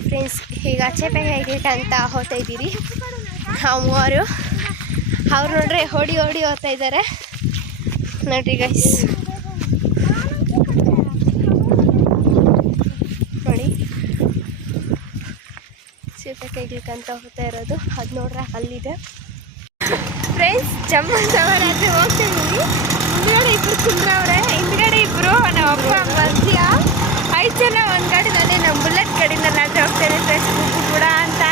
ನೋಡಿ ಫ್ರೆಂಡ್ಸ್, ಈಗ ಚೇಪೆ ಹೇಗಲಿಕ್ಕೆ ಅಂತ ಹೋಗ್ತಾ ಇದ್ದೀರಿ. ಮೂವರು ಅವ್ರು ನೋಡ್ರೆ ಓಡಿ ಹೋಗ್ತಾ ಇದ್ದಾರೆ ನೋಡ್ರಿ ಗೈಸ್. ನೋಡಿ ಚೇಪೆ ಹೇಗಲಿಕ್ಕೆ ಅಂತ ಹೋಗ್ತಾ ಇರೋದು. ಅದು ನೋಡ್ರೆ ಅಲ್ಲಿದೆ ಫ್ರೆಂಡ್ಸ್. ಜಮ್ಮಂತವರಾದ್ರೆ ಹೋಗ್ತಿದ್ದೀವಿ. ಮುಂದ್ಗಡೆ ಇಬ್ರು ಕುಂದ್ರವ್ರೆ, ಹಿಂದ್ಗಡೆ ಇಬ್ರು ನಮ್ಮ ಅಪ್ಪ ಮಧ್ಯ 5 ಜನ ಒಂದು ಗಾಡಿನಲ್ಲಿ ನಮ್ಮ ಬುಲೆಟ್ ಗಾಡಿನಲ್ಲಾದ್ರೆ ಹೋಗ್ತೇನೆ ಫ್ರೆಂಡ್ಸ್. ಕೂಗು ಕೂಡ ಅಂತ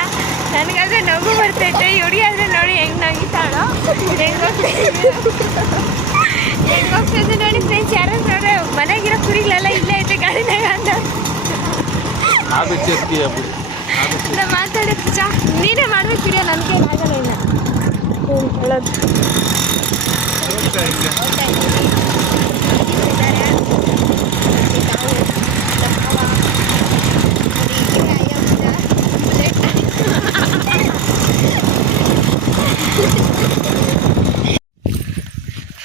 ನನಗಾದ್ರೆ ನಗು ಬರ್ತೈತೆ. ಈ ಹುಡುಗಿ ಆದರೆ ನೋಡಿ ಹೆಂಗೆ ನಗಿತಾಳೋ, ಹೆಂಗೆ ಹೋಗ್ತೈತೆ ನೋಡಿ ಫ್ರೆಂಡ್ಸ್. ಯಾರು ನೋಡ್ರೆ ಮನೆಗಿರೋ ಕುರಿಗಳೆಲ್ಲ ಇಲ್ಲೇ ಐತೆ ಗಾಡಿನಾಗ ಅಂತ ಮಾತಾಡಿ ಪೂಜಾ ನೀನೇ ಮಾಡ್ಬೇಕು ವಿಡಿಯೋ. ನನ್ನ ಕೈಲಿ ಆಗಲ್ಲ ಇಲ್ಲ ಹೇಳೋದು.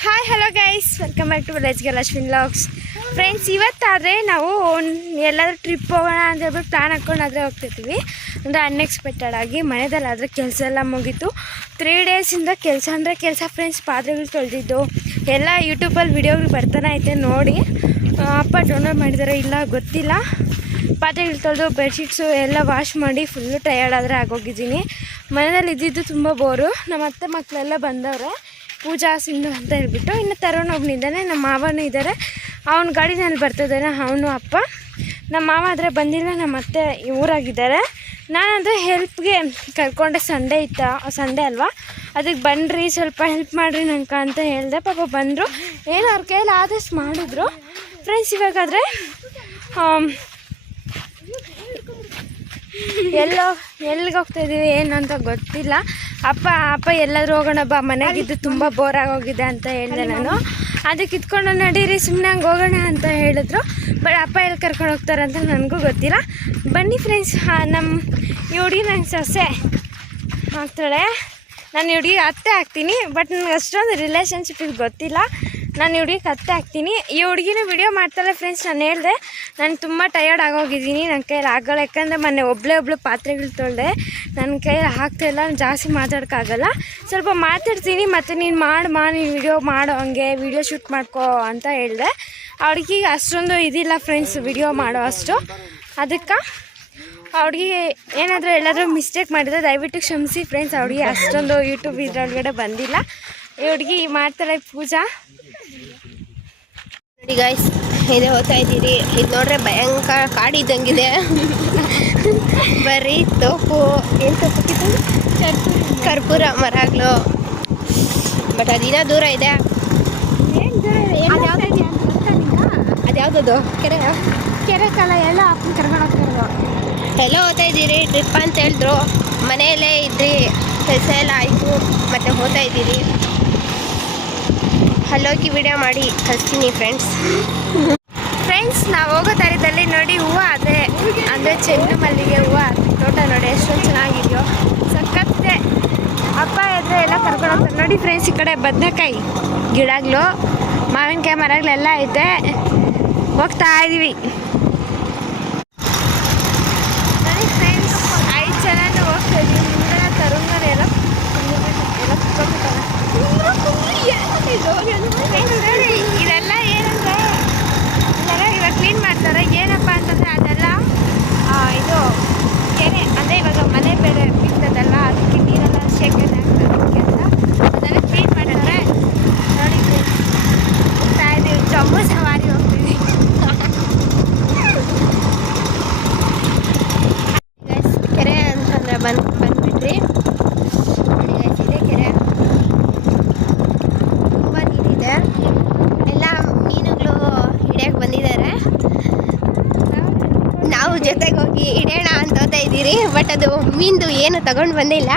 Hi hello guys, welcome back to village girl Ashwin vlogs. Friends, ಇವತ್ತಾದರೆ ನಾವು ಎಲ್ಲಾದರೂ ಟ್ರಿಪ್ ಹೋಗೋಣ ಅಂತ ಹೇಳ್ಬಿಟ್ಟು ಪ್ಲ್ಯಾನ್ ಹಾಕ್ಕೊಂಡಾದರೆ ಹೋಗ್ತಿರ್ತೀವಿ. ಅಂದರೆ ಅನ್ಎಕ್ಸ್ಪೆಕ್ಟೆಡ್ ಆಗಿ ಮನೆಯಲ್ಲಾದರೆ ಕೆಲಸ ಎಲ್ಲ ಮುಗೀತು. 3 ಡೇಸಿಂದ ಕೆಲಸ ಅಂದರೆ ಕೆಲಸ ಫ್ರೆಂಡ್ಸ್. ಪಾತ್ರೆಗಳು ತೊಳೆದಿದ್ದು ಎಲ್ಲ ಯೂಟ್ಯೂಬಲ್ಲಿ ವಿಡಿಯೋಗಳು ಬರ್ತಾನೆ ಐತೆ ನೋಡಿ. ಅಪ್ಪ ಡೌನ್ಲೋಡ್ ಮಾಡಿದ್ದಾರೆ ಇಲ್ಲ ಗೊತ್ತಿಲ್ಲ. ಪಾತ್ರೆಗಳು ತೊಳೆದು ಬೆಡ್ಶೀಟ್ಸು ಎಲ್ಲ ವಾಶ್ ಮಾಡಿ ಫುಲ್ಲು ಟಯರ್ಡ್ ಆದರೆ ಆಗೋಗಿದ್ದೀನಿ. ಮನೆಯಲ್ಲಿ ಇದ್ದಿದ್ದು ತುಂಬ ಬೋರು. ನಮ್ಮ ಅತ್ತೆ ಮಕ್ಕಳೆಲ್ಲ ಬಂದವ್ರೆ, ಪೂಜಾ ಸಿಂಧು ಅಂತ ಹೇಳ್ಬಿಟ್ಟು. ಇನ್ನು ತರುಣ್ ಒಬ್ಬನಿದ್ದಾನೆ, ನಮ್ಮ ಮಾವನೂ ಇದ್ದಾರೆ. ಅವನ ಗಾಡಿನಲ್ಲಿ ಬರ್ತಿದ್ದಾನೆ ಅವನು ಅಪ್ಪ. ನಮ್ಮ ಮಾವ ಆದರೆ ಬಂದಿಲ್ಲ, ನಮ್ಮ ಅತ್ತೆ ಊರಾಗಿದ್ದಾರೆ. ನಾನಂದರೆ ಹೆಲ್ಪ್ಗೆ ಕರ್ಕೊಂಡೆ. ಸಂಡೇ ಅಲ್ವಾ, ಅದಕ್ಕೆ ಬನ್ನಿರಿ ಸ್ವಲ್ಪ ಹೆಲ್ಪ್ ಮಾಡಿರಿ ನಂಗೆ ಅಂತ ಹೇಳಿದೆ. ಪಾಪ ಬಂದರು, ಏನು ಅವ್ರ ಕೈಯಲ್ಲಿ ಆದಷ್ಟು ಮಾಡಿದ್ರು ಫ್ರೆಂಡ್ಸ್. ಇವಾಗಾದರೆ ಎಲ್ಲಿಗೆ ಹೋಗ್ತಾಯಿದ್ದೀವಿ ಏನು ಅಂತ ಗೊತ್ತಿಲ್ಲ. ಅಪ್ಪ ಎಲ್ಲಾದರೂ ಹೋಗೋಣ ಬಾ, ಮನೆಗಿದ್ದು ತುಂಬ ಬೋರಾಗೋಗಿದೆ ಅಂತ ಹೇಳಿದೆ ನಾನು. ಅದಕ್ಕೆ ಇದ್ಕೊಂಡು ನಡೀರಿ ಸುಮ್ಮನೆ ಹಂಗೆ ಹೋಗೋಣ ಅಂತ ಹೇಳಿದ್ರು. ಬಟ್ ಅಪ್ಪ ಎಲ್ಲಿ ಕರ್ಕೊಂಡು ಹೋಗ್ತಾರಂತ ನನಗೂ ಗೊತ್ತಿಲ್ಲ. ಬನ್ನಿ ಫ್ರೆಂಡ್ಸ್. ನಮ್ಮ ಈ ಹುಡುಗಿ ನಂಗೆ ಸೊಸೆ ಆಗ್ತಾಳೆ. ನಾನು ಈ ಹುಡುಗಿಗೆ ಅತ್ತೆ ಆಗ್ತೀನಿ. ಬಟ್ ನನಗೆ ಅಷ್ಟೊಂದು ರಿಲೇಷನ್ಶಿಪ್ ಗೊತ್ತಿಲ್ಲ. ನಾನು ಈ ಹುಡುಗಿಗೆ ಅತ್ತೆ ಆಗ್ತೀನಿ. ಈ ಹುಡುಗಿನ ವಿಡಿಯೋ ಮಾಡ್ತಾಳೆ ಫ್ರೆಂಡ್ಸ್. ನಾನು ಹೇಳಿದೆ ನಾನು ತುಂಬ ಟಯರ್ಡ್ ಆಗೋಗಿದ್ದೀನಿ, ನನ್ನ ಕೈಯಲ್ಲಿ ಆಗೋಲ್ಲ. ಯಾಕಂದರೆ ಮೊನ್ನೆ ಒಬ್ಬಳು ಪಾತ್ರೆಗಳು ತೊಳೆದೆ, ನನ್ನ ಕೈಯಲ್ಲಿ ಆಗ್ತಾಯಿಲ್ಲ. ಜಾಸ್ತಿ ಮಾತಾಡೋಕ್ಕಾಗಲ್ಲ. ಸ್ವಲ್ಪ ಮಾತಾಡ್ತೀನಿ, ಮತ್ತು ನೀನು ನೀನು ವಿಡಿಯೋ ಮಾಡೋ ಹಂಗೆ ವಿಡಿಯೋ ಶೂಟ್ ಮಾಡ್ಕೋ ಅಂತ ಹೇಳಿದೆ. ಆ ಹುಡುಗಿಗೆ ಅಷ್ಟೊಂದು ಇದಿಲ್ಲ ಫ್ರೆಂಡ್ಸ್ ವಿಡಿಯೋ ಮಾಡೋ ಅಷ್ಟು. ಅದಕ್ಕೆ ಆ ಹುಡುಗಿಗೆ ಏನಾದರೂ ಎಲ್ಲಾದರೂ ಮಿಸ್ಟೇಕ್ ಮಾಡಿದರೆ ದಯವಿಟ್ಟು ಕ್ಷಮಿಸಿ ಫ್ರೆಂಡ್ಸ್. ಆ ಹುಡುಗಿ ಅಷ್ಟೊಂದು ಯೂಟ್ಯೂಬ್ ಇದ್ರೊಳಗಡೆ ಬಂದಿಲ್ಲ. ಈ ಹುಡುಗಿ ಮಾಡ್ತಾಳೆ ಪೂಜಾ. ನೋಡಿ ಗಾಯ್ಸ್, ಇದೇ ಹೋಗ್ತಾ ಇದ್ದೀರಿ. ಇದು ನೋಡ್ರೆ ಭಯಂಕರ ಕಾಡಿದ್ದಂಗಿದೆ. ಬರೀ ತೋಪು, ಏನು ತೋಪಿತ್ತು, ಕರ್ಪೂರ ಮರಗಳು. ಬಟ್ ಅದಿನ ದೂರ ಇದೆ. ಅದ್ಯಾವುದದು ಕೆರೆ ಕಾಲ ಎಲ್ಲ ಅಪ್ಪನ ಕರ್ಕೊಂಡು ಹೋಗ್ತಿರೋದು. ಎಲ್ಲ ಹೋಗ್ತಾ ಇದ್ದೀರಿ ಟ್ರಿಪ್ ಅಂತ ಹೇಳಿದ್ರು. ಮನೆಯಲ್ಲೇ ಇದ್ರಿ, ಕೆಲಸ ಎಲ್ಲ ಆಯಿತು, ಮತ್ತು ಹೋಗ್ತಾ ಇದ್ದೀರಿ. ಅಲ್ಲೋಗಿ ವಿಡಿಯೋ ಮಾಡಿ ಕಳಿಸ್ತೀನಿ ಫ್ರೆಂಡ್ಸ್. ನಾವು ಹೋಗೋ ದಾರಿದಲ್ಲಿ ನೋಡಿ ಹೂವು ಅಂದರೆ ಚೆಂಡು ಮಲ್ಲಿಗೆ ಹೂವು ತೋಟ ನೋಡಿ ಎಷ್ಟೊಂದು ಚೆನ್ನಾಗಿದೆಯೋ, ಸಕ್ಕತ್ತೆ. ಅಪ್ಪ ಎದ್ರೆ ಎಲ್ಲ ಕರ್ಕೊಂಡು ಹೋಗ್ತಾರೆ ನೋಡಿ ಫ್ರೆಂಡ್ಸ್. ಈ ಕಡೆ ಬದನೆಕಾಯಿ ಗಿಡಗಳು, ಮಾವಿನಕಾಯಿ ಮರಗಳೆಲ್ಲ ಐತೆ. ಹೋಗ್ತಾ ಇದ್ದೀವಿ ನೋಡಿ ಫ್ರೆಂಡ್ಸ್. 5 ಜನನೂ ಹೋಗ್ತಾ ಇದ್ದೀವಿ. ಮುಂದೆ ತರುಣರು ಎಲ್ಲ ಇದೆಲ್ಲ ಏನಂದರೆ ಇವಾಗ ಕ್ಲೀನ್ ಮಾಡ್ತಾರೆ. ಏನಪ್ಪ ಅಂತಂದರೆ ಅದೆಲ್ಲ ಇದು ಕೆರೆ ಅಂದರೆ ಇವಾಗ ಮನೆ ಬೇರೆ ಬಿಡ್ತದಲ್ಲ, ಅದಕ್ಕೆ ನೀರೆಲ್ಲ ಶೇಖರಣೆ ಆಗ್ತದೆ ಅಂತ ಅದೆಲ್ಲ ಕ್ಲೀನ್ ಮಾಡಿದ್ರೆ ನೋಡಿ. ಹೋಗ್ತಾ ಇದ್ದೀವಿ, ಜಂಬೂ ಸವಾರಿ ಹೋಗ್ತೀವಿ. ಕೆರೆ ಅಂತಂದರೆ ಬಂದ್ಬಿಟ್ರಿ ನೋಡಿ ಗೈಸ್. ಇದೆ ಕೆರೆ, ತುಂಬ ನೀರಿದೆ. ಎಲ್ಲ ಮೀನುಗಳು ಹಿಡಿಯೋಕ್ಕೆ ಬಂದಿದ್ದಾರೆ. ನಾವು ಜೊತೆಗೆ ಹೋಗಿ ಹಿಡಿಯೋಣ ಅಂತ ಹೋಗ್ತಾ ಇದ್ದೀರಿ. ಬಟ್ ಅದು ಮೀನ್ದು ಏನು ತಗೊಂಡು ಬಂದಿಲ್ಲ.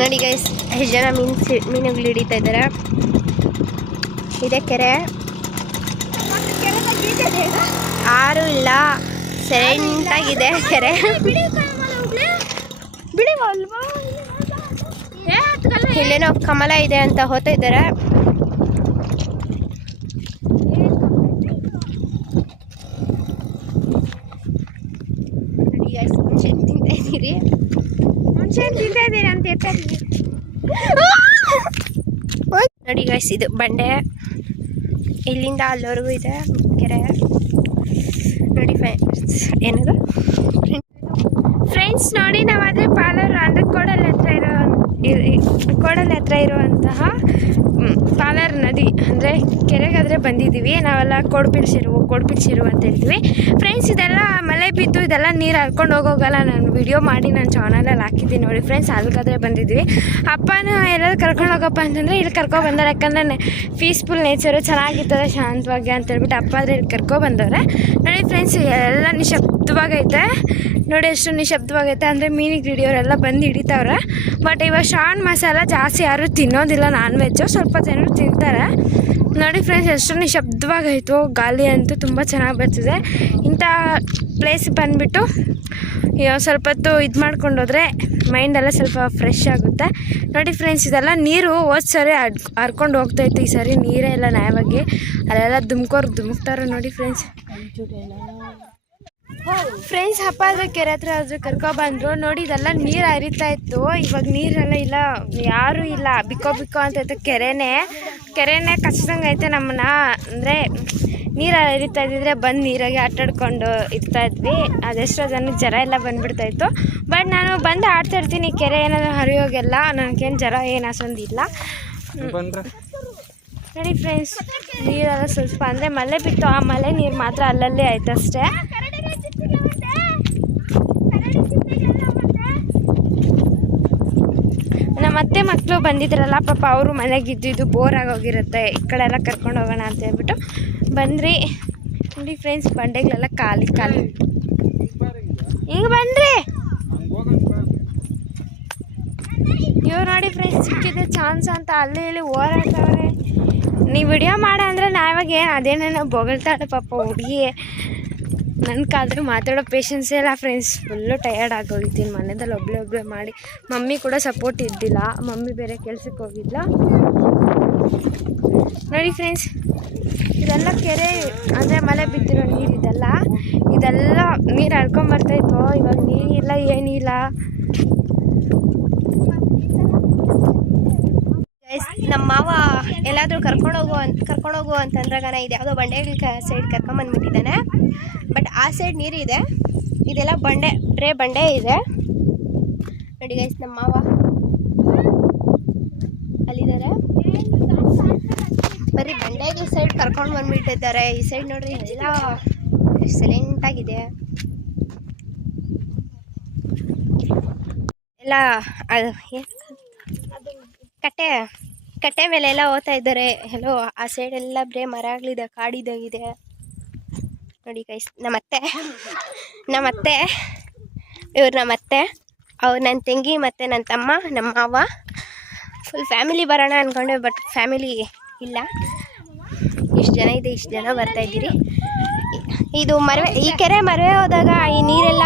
ನೋಡಿ ಗೈಸ್, ಎಷ್ಟು ಜನ ಮೀನುಗಳು ಹಿಡಿತಾ ಇದ್ದಾರೆ. ಇದೆ ಕೆರೆ, ಯಾರೂ ಇಲ್ಲ, ಸೈಲೆಂಟಾಗಿದೆ ಕೆರೆ. ಇಲ್ಲೇನೋ ಕಮಲ ಇದೆ ಅಂತ ಹೋಗ್ತಾ ಇದ್ದಾರೆ. ನೋಡಿ ಗೈಸ್, ಇದು ಬಂಡೆ, ಇಲ್ಲಿಂದ ಅಲ್ಲಿವರೆಗೂ ಇದೆ ಕೆರೆ. ನೋಡಿ ಏನದು ಫ್ರೆಂಡ್ಸ್, ನೋಡಿ ನಾವಾದರೆ ಪಾಲೂರು ಅಂದರೆ ಕೋಡಲ್ ಹತ್ರ ಇರುವಂತಹ ಪಾಲಾರ್ ನದಿ ಅಂದರೆ ಕೆರೆಗಾದರೆ ಬಂದಿದ್ದೀವಿ. ನಾವೆಲ್ಲ ಕೋಡ್ಪಿಲ್ ಅಂತ ಹೇಳ್ತೀವಿ ಫ್ರೆಂಡ್ಸ್. ಇದೆಲ್ಲ ಮಳೆ ಬಿದ್ದು ಇದೆಲ್ಲ ನೀರು ಹರ್ಕೊಂಡು ಹೋಗೋಗಲ್ಲ. ನಾನು ವಿಡಿಯೋ ಮಾಡಿ ನನ್ನ ಚಾನಲಲ್ಲಿ ಹಾಕಿದ್ದೀನಿ ನೋಡಿ ಫ್ರೆಂಡ್ಸ್. ಅಲ್ಲಿಗಾದರೆ ಬಂದಿದ್ವಿ. ಅಪ್ಪನ ಎಲ್ಲರೂ ಕರ್ಕೊಂಡು ಹೋಗಪ್ಪ ಅಂತಂದರೆ ಇಲ್ಲಿ ಕರ್ಕೊಬಂದವ್ರೆ. ಯಾಕಂದರೆ ಪೀಸ್ಫುಲ್ ನೇಚರು ಚೆನ್ನಾಗಿರ್ತದೆ ಶಾಂತವಾಗಿ ಅಂತೇಳ್ಬಿಟ್ಟು ಅಪ್ಪ ಆದರೆ ಇಲ್ಲಿ ಕರ್ಕೊಬಂದವ್ರೆ. ನೋಡಿ ಫ್ರೆಂಡ್ಸ್, ಎಲ್ಲ ನಿಶಬ್ದವಾಗೈತೆ. ನೋಡಿ ಎಷ್ಟು ನಿಶಬ್ದವಾಗೈತೆ ಅಂದರೆ ಮೀನಿಗೆ ಹಿಡಿಯೋರೆಲ್ಲ ಬಂದು ಹಿಡಿತಾವ್ರೆ. ಬಟ್ ಇವಾಗ ಶ್ರಾವಣ ಮಾಸ ಎಲ್ಲ ಜಾಸ್ತಿ ಯಾರೂ ತಿನ್ನೋದಿಲ್ಲ ನಾನ್ ವೆಜ್ಜು, ಸ್ವಲ್ಪ ಜನರು ತಿಂತಾರೆ. ನೋಡಿ ಫ್ರೆಂಡ್ಸ್, ಎಷ್ಟು ನಿಶಬ್ದವಾಗೈತು. ಗಾಳಿ ಅಂತೂ ತುಂಬ ಚೆನ್ನಾಗಿ ಬರ್ತಿದೆ. ಇಂಥ ಪ್ಲೇಸ್ ಬಂದುಬಿಟ್ಟು ಸ್ವಲ್ಪ ಹೊತ್ತು ಇದು ಮಾಡ್ಕೊಂಡೋದ್ರೆ ಮೈಂಡೆಲ್ಲ ಸ್ವಲ್ಪ ಫ್ರೆಶ್ ಆಗುತ್ತೆ. ನೋಡಿ ಫ್ರೆಂಡ್ಸ್, ಇದೆಲ್ಲ ನೀರು ಹೋದ ಸರಿ ಹರ್ಕೊಂಡು ಹೋಗ್ತಾಯಿತ್ತು. ಈ ಸರಿ ನೀರೇ ಇಲ್ಲ ನ್ಯಾಯವಾಗಿ. ಅಲ್ಲೆಲ್ಲ ಧುಮುಕ್ತಾರೆ ನೋಡಿ ಫ್ರೆಂಡ್ಸ್. ಫ್ರೆಂಡ್ಸ್, ಹಬ್ಬ ಆದರೆ ಕೆರೆ ಹತ್ರ ಆದರೂ ಕರ್ಕೊಬಂದರು. ನೋಡಿ ಇದೆಲ್ಲ ನೀರು ಹರಿತಾ ಇತ್ತು. ಇವಾಗ ನೀರೆಲ್ಲ ಇಲ್ಲ, ಯಾರೂ ಇಲ್ಲ. ಬಿಕ್ಕೋ ಅಂತೈತೆ. ಕೆರೆನೇ ಕಚ್ದಂಗೆ ಐತೆ ನಮ್ಮನ್ನ. ಅಂದರೆ ನೀರು ಹರಿತಾ ಇದ್ದಿದ್ರೆ ಬಂದು ನೀರಾಗೆ ಆಟಾಡ್ಕೊಂಡು ಇರ್ತಾಯಿದ್ವಿ. ಅದೆಷ್ಟೋ ಜನಕ್ಕೆ ಜ್ವರ ಎಲ್ಲ ಬಂದುಬಿಡ್ತಾಯಿತ್ತು. ಬಟ್ ನಾನು ಬಂದು ಆಡ್ತಾಯಿರ್ತೀನಿ. ಕೆರೆ ಏನಾದರೂ ಹರಿಯೋಗೆಲ್ಲ ನನಗೇನು ಜ್ವರ ಏನು ಅಷ್ಟೊಂದಿಲ್ಲ. ನೋಡಿ ಫ್ರೆಂಡ್ಸ್, ನೀರೆಲ್ಲ ಸ್ವಲ್ಪ ಅಂದರೆ ಮಳೆ ಬಿತ್ತು. ಆ ಮಳೆ ನೀರು ಮಾತ್ರ ಅಲ್ಲಲ್ಲೇ ಆಯ್ತಷ್ಟೇ. ನಮ್ಮ ಅತ್ತೆ ಮಕ್ಕಳು ಬಂದಿದ್ರಲ್ಲ ಪಾಪ, ಅವರು ಮನೆಗಿದ್ದು ಬೋರ್ ಆಗೋಗಿರುತ್ತೆ. ಈ ಕಡೆ ಎಲ್ಲ ಕರ್ಕೊಂಡು ಹೋಗೋಣ ಅಂತ ಹೇಳ್ಬಿಟ್ಟು ಬಂದ್ರಿ. ನೋಡಿ ಫ್ರೆಂಡ್ಸ್, ಬಂಡೆಗಳೆಲ್ಲ ಖಾಲಿ ಹಿಂಗೆ ಬನ್ರಿ. ಇವ್ರು ನೋಡಿ ಫ್ರೆಂಡ್ಸ್, ಸಿಕ್ಕಿದೆ ಚಾನ್ಸ್ ಅಂತ ಅಲ್ಲಿ ಇಲ್ಲಿ ಓಡಾಡ್ತಾವ್ರೆ. ನೀವು ವಿಡಿಯೋ ಮಾಡ ಅಂದರೆ ನಾವಾಗ ಅದೇನೇನೋ ಬೊಗಳ್ತಾಳೆ ಪಾಪ ಹುಡುಗಿ. ನನಗಾದರೂ ಮಾತಾಡೋ ಪೇಷನ್ಸೇ ಇಲ್ಲ ಫ್ರೆಂಡ್ಸ್. ಫುಲ್ಲು ಟಯರ್ಡ್ ಆಗೋಗಿದ್ದೀನಿ ಮನೆಯಲ್ಲಿ ಒಬ್ಬಳೇ ಮಾಡಿ. ಮಮ್ಮಿ ಕೂಡ ಸಪೋರ್ಟ್ ಇದ್ದಿಲ್ಲ. ಮಮ್ಮಿ ಬೇರೆ ಕೆಲ್ಸಕ್ಕೆ ಹೋಗಿದ್ಲ. ನೋಡಿ ಫ್ರೆಂಡ್ಸ್, ಇದೆಲ್ಲ ಕೆರೆ ಅಂದರೆ ಮಳೆ ಬಿದ್ದಿರೋ ನೀರು. ಇದೆಲ್ಲ ನೀರು ಹರ್ಕೊಂಬರ್ತಾಯಿತ್ತು. ಇವಾಗ ನೀರಿಲ್ಲ, ಏನಿಲ್ಲ. ನಮ್ಮ ಮಾವ ಎಲ್ಲಾದರೂ ಕರ್ಕೊಂಡೋಗು ಅಂತಂದ್ರಾಗ ಇದು ಯಾವುದೋ ಬಂಡೆಗಳ ಸೈಡ್ ಕರ್ಕೊಂಬಂದ್ಬಿಟ್ಟಿದ್ದಾನೆ. ಬಟ್ ಆ ಸೈಡ್ ನೀರು ಇದೆ, ಇದೆಲ್ಲ ಬರೇ ಬಂಡೆ ಇದೆ. ನೋಡಿ ಗೈಸ್, ನಮ್ಮ ಮಾವ ಅಲ್ಲಿದ್ದಾರೆ. ಬರೀ ಬಂಡೆಗಳ ಸೈಡ್ ಕರ್ಕೊಂಡು ಬಂದ್ಬಿಟ್ಟಿದ್ದಾರೆ. ಈ ಸೈಡ್ ನೋಡ್ರಿ ಎಲ್ಲ ಎಷ್ಟು ಸೈಲೆಂಟಾಗಿದೆ. ಎಲ್ಲ ಅದು ಕಟ್ಟೆ ಮೇಲೆ ಎಲ್ಲ ಹೋಗ್ತಾ ಇದ್ದಾರೆ. ಎಲ್ಲೋ ಆ ಸೈಡ್ ಎಲ್ಲ ಬರೇ ಮರಗಳಿದೆ, ಕಾಡಿದಾಗಿದೆ. ನೋಡಿ ಗೈಸ್, ನಮ್ಮತ್ತೆ ಇವ್ರು ನಮ್ಮತ್ತೆ, ಅವ್ರು ನನ್ನ ತಂಗಿ ಮತ್ತು ನನ್ನ ತಮ್ಮ, ನಮ್ಮ ಮಾವ. ಫುಲ್ ಫ್ಯಾಮಿಲಿ ಬರೋಣ ಅಂದ್ಕೊಂಡೆ, ಬಟ್ ಫ್ಯಾಮಿಲಿ ಇಲ್ಲ. ಇಷ್ಟು ಜನ ಇದೆ, ಇಷ್ಟು ಜನ ಬರ್ತಾಯಿದ್ದೀರಿ. ಇದು ಮರವೆ, ಈ ಕೆರೆ ಮರವೆ ಹೋದಾಗ ಈ ನೀರೆಲ್ಲ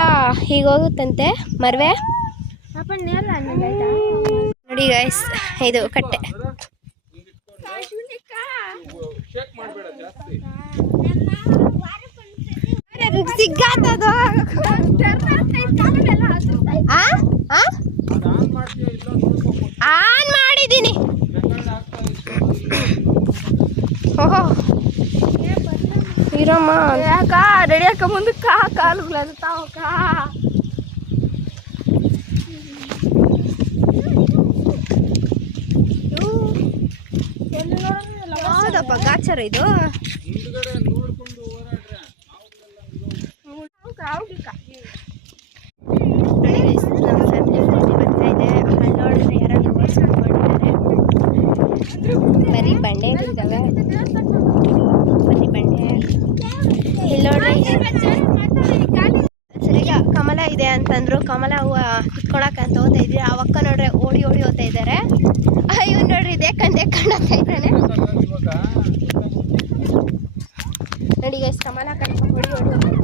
ಹೀಗೆ ಹೋಗುತ್ತಂತೆ. ಮರವೆ ನೋಡಿ ಗೈಸ್, ಇದು ಕಟ್ಟೆ. ಸಿಗ್ಗಾತದು ಆನ್ ಮಾಡಿದ್ದೀನಿ. ಓಹೋ ಇರಮ್ಮ, ಯಾಕ ರೆಡಿಯಾಕ ಮುಂದಕ್ಕ ಕಾಲುಗಳಂತಾವಕ್ಕ. ಯಾವ್ದಪ್ಪ ಗಾಚಾರ ಇದು? ನಮ್ಮ ಫ್ಯಾಮಿಲಿ ಬರ್ತಾ ಇದೆ. ಅಲ್ಲಿ ನೋಡಿದ್ರೆ ಯಾರೋ ಡಿವೋರ್ಸ್ ಮಾಡ್ಕೊಂಡಿದ್ದಾರೆ. ಬರೀ ಬಂಡೆಗಳಿದ್ದಾವೆ, ಬರೀ ಬಂಡೆ. ಇಲ್ಲಿ ನೋಡ್ರಿ ಸರಿಗ ಕಮಲ ಇದೆ ಅಂತಂದ್ರು. ಕಮಲ ಹೂವು ಕಿತ್ಕೊಳಕ್ಕೆ ಅಂತ ಹೋಗ್ತಾ ಇದ್ವಿ. ಆ ಅಕ್ಕ ನೋಡ್ರೆ ಓಡಿ ಹೋಗ್ತಾ ಇದ್ದಾರೆ. ಇವ್ ನೋಡ್ರಿ ದೇಕಂಡ್ ಆಗ್ತಾ ಇದ್ದಾನೆ. ನೋಡಿ ಗೈಸ್, ಕಮಲ ಕಟ್ಕೊಂಡು ಓಡಿ ಹೋಗ್ತಾ ಇದ್ವಿ.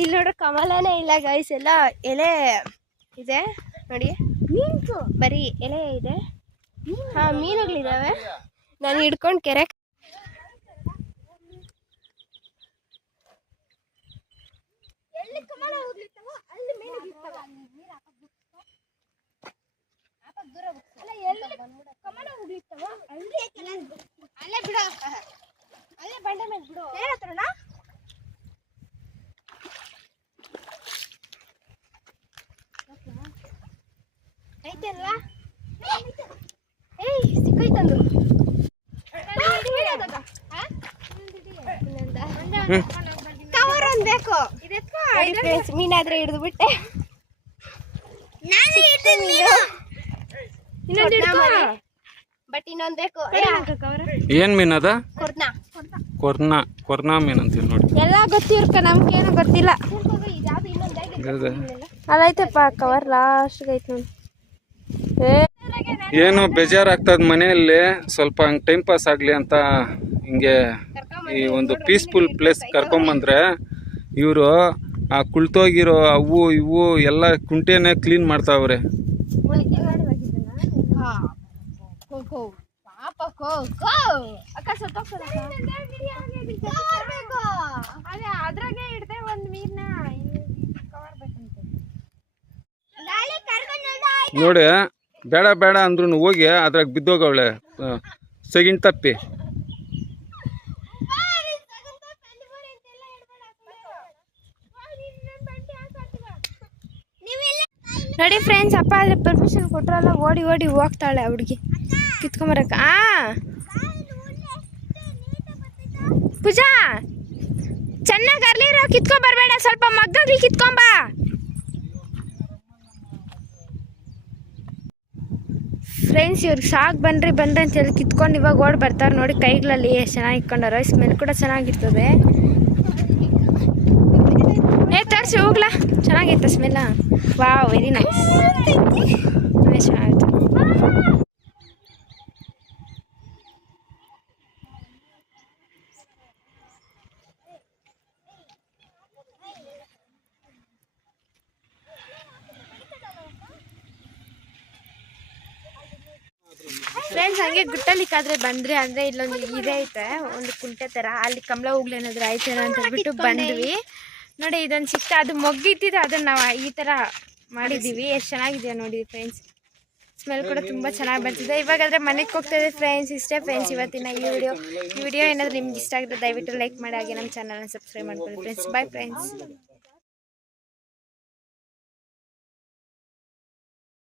ಇಲ್ಲಿ ನೋಡ್ರಿ ಕಮಲನೇ ಇಲ್ಲ ಗೈಸ್, ಎಲ್ಲ ಎಲೆ ಇದೆ ನೋಡಿ. ಬರೀ ಎಲೆ ಇದೆ. ಮೀನುಗಳಿದ್ದಾವೆ. ನಾನು ಹಿಡ್ಕೊಂಡು ಕೆರೆ ಅಲ್ಲೇ ಬಿಡು, ಅಲ್ಲೇ ಬಂಡೆ ಮೇಲೆ ಬಿಡು. ಏನತ್ರಣ ಐತಲ್ಲ? ಏಯ್ ಸಿಕ್ಕೈತಂದು. ಕವರ್ ಒಂದ್ ಬೇಕು. ಮೀನಾದ್ರೆ ಹಿಡಿದು ಬಿಟ್ಟೆ. ಬಟ್ ಇನ್ನೊಂದ್ ಬೇಕು. ಏನ್ ಮೀನ್ ಅದ? ಕೊರ್ನಾ ಕೊರ್ನಾ ಮೀನ್ ಅಂತೀವಿ ನೋಡಿ. ಎಲ್ಲ ಗೊತ್ತಿರ್ಕ ನಮ್ಗೇನು ಗೊತ್ತಿಲ್ಲ. ಅಲ್ಲೈತಪ್ಪ ಕವರ್ ಲಾಸ್ಟ್ಗೆ ಐತೆ ನೋಡಿ. ಏನು ಬೇಜಾರಾಗ್ತದ ಮನೆಯಲ್ಲಿ, ಸ್ವಲ್ಪ ಹಂಗೆ ಟೈಮ್ ಪಾಸ್ ಆಗಲಿ ಅಂತ ಹಿಂಗೆ ಈ ಒಂದು ಪೀಸ್ಫುಲ್ ಪ್ಲೇಸ್ ಕರ್ಕೊಂಬಂದ್ರೆ ಇವರು ಆ ಕುಳ್ತೋಗಿರೋ ಅವು ಇವು ಎಲ್ಲ ಕುಂಟೆನೇ ಕ್ಲೀನ್ ಮಾಡ್ತಾವ್ರೆ. ಅದ್ರಾಗೆ ಇಡ್ದೆ ಒಂದ್ ಮೀನ್ನ ಕವರ್ ಬೇಕಂತೆ ನೋಡಿ, ಬೇಡ ಬೇಡ ಅಂದ್ರೂ ಹೋಗಿ ಅದ್ರಾಗ ಬಿದ್ದೋಗವಳೆ ಸೆಗಿಣ್ ತಪ್ಪಿ. ನೋಡಿ ಫ್ರೆಂಡ್ಸ್, ಅಪ್ಪ ಆದ್ರೆ ಪರ್ಮಿಷನ್ ಕೊಟ್ರಲ್ಲ, ಓಡಿ ಓಡಿ ಹೋಗ್ತಾಳೆ ಆ ಹುಡುಗಿ ಕಿತ್ಕೊಂಬರಕ್ಕ. ಪೂಜಾ ಚೆನ್ನಾಗಿ ಅರ್ಲಿರೋ ಕಿತ್ಕೊಂಬರ್ಬೇಡ, ಸ್ವಲ್ಪ ಮಗ್ಗಲ್ಲಿ ಕಿತ್ಕೊಂಬ. ಫ್ರೆಂಡ್ಸ್ ಇವ್ರಿಗೆ ಸಾಕು ಬನ್ರಿ ಅಂತ ಹೇಳಿ ಕಿತ್ಕೊಂಡು ಇವಾಗ ಓಡಿ ಬರ್ತಾರೆ ನೋಡಿ. ಕೈಗಳಲ್ಲಿ ಎಷ್ಟು ಚೆನ್ನಾಗಿ ಇಟ್ಕೊಂಡಾರ. ಸ್ಮೆಲ್ ಕೂಡ ಚೆನ್ನಾಗಿರ್ತದೆ. ತರಿಸಿ ಹೋಗ್ಲಾ, ಚೆನ್ನಾಗಿತ್ತ ಸ್ಮೆಲ್ಲ. ವಾವ್, ವೆರಿ ನೈಸ್, ಚೆನ್ನಾಗಿತ್ತು. ಫ್ರೆಂಡ್ಸ್ ಹಂಗೆ ಗುಟ್ಟಲಿಕ್ಕಾದ್ರೆ ಬಂದ್ರಿ ಅಂದರೆ ಇಲ್ಲೊಂದು ಇದೆ ಐತೆ, ಒಂದು ಕುಂಟೆ ಥರ, ಅಲ್ಲಿ ಕಮಲ ಹೋಗ್ಲಿ ಏನಾದ್ರು ಆಯ್ತೇನೋ ಅಂತ ಹೇಳ್ಬಿಟ್ಟು ಬಂದ್ವಿ ನೋಡಿ. ಇದೊಂದು ಸಿಕ್ತ, ಅದು ಮೊಗ್ಗಿತ್ತಿದೆ, ಅದನ್ನು ನಾವು ಈ ಥರ ಮಾಡಿದ್ದೀವಿ. ಎಷ್ಟು ಚೆನ್ನಾಗಿದೆಯಾ ನೋಡಿ ಫ್ರೆಂಡ್ಸ್. ಸ್ಮೆಲ್ ಕೂಡ ತುಂಬ ಚೆನ್ನಾಗಿ ಬರ್ತಿದೆ. ಇವಾಗಾದರೆ ಮನೆಗೆ ಹೋಗ್ತಾಯಿದೆ ಫ್ರೆಂಡ್ಸ್. ಇಷ್ಟೇ ಫ್ರೆಂಡ್ಸ್ ಇವತ್ತಿನ ಈ ವಿಡಿಯೋ ಏನಾದರೂ ನಿಮ್ಗೆ ಇಷ್ಟ ಆಗಿದ್ರೆ ದಯವಿಟ್ಟು ಲೈಕ್ ಮಾಡಿ, ಹಾಗೆ ನಮ್ಮ ಚಾನಲ್ನ ಸಬ್ಸ್ಕ್ರೈಬ್ ಮಾಡ್ಕೊಳ್ಳಿ ಫ್ರೆಂಡ್ಸ್. Bye friends.